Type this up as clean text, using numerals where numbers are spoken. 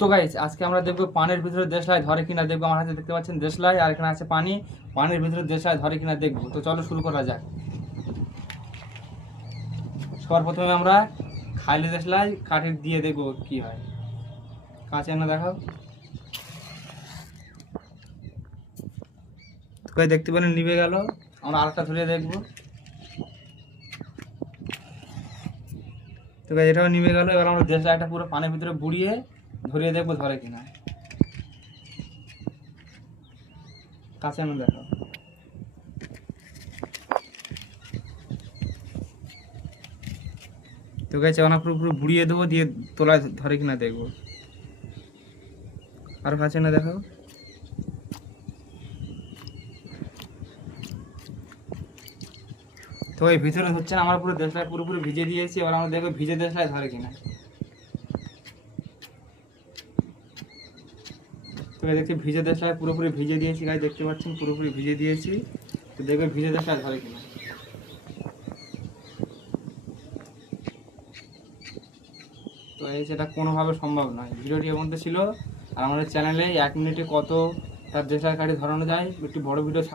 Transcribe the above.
তো গাইস আজকে আমরা দেখবো পানির ভিতরে দেশলাই ধরে কিনা দেখবো। আমার হাতে দেখতে পাচ্ছেন দেশলাই, আর এখানে আছে পানি। পানির ভিতরে দেশলাই ধরে কিনা দেখবো। তো চলো শুরু করা যাক। সবার প্রথমে আমরা খালি দেশলাই কাঠি দিয়ে দেখবো কি হয়। কাছে না দেখাও। তো গাইস দেখতে পেলেন নিভে গেল। আমরা আরেকটা ধরে দেখবো। তো গাইস এটাও নিভে গেল। এবার আমরা দেশলাইটা পুরো পানির ভিতরে বুড়িয়ে ধরিয়ে দেখবো ধরে কিনা। কাছে না দেখাও। তো গাইস আমরা পুরো বুড়িয়ে দেবো, দিয়ে তোলায় ধরে কিনা দেখবো। আর কাছে না দেখাও। তো এই ভিতরে হচ্ছে না, আমরা পুরো দেশলাই পুরোপুরি ভিজে দিয়েছি। এবার আমরা দেখবো ভিজে দেশলাই ধরে কিনা। তো দেখছি ভিজে দেশলাই পুরোপুরি ভিজে দিয়েছি গাইস, দেখতে পাচ্ছেন পুরোপুরি ভিজে দিয়েছি। তো দেখবে ভিজে দেশলাই ধরে কিনা। তো এই সেটা কোনোভাবে সম্ভব নয়। ভিডিওটি এর মধ্যে ছিল। আর আমাদের চ্যানেলে 1 মিনিটে কত তার দেশলাই কাঠি ধরানো যায় একটি বড় ভিডিও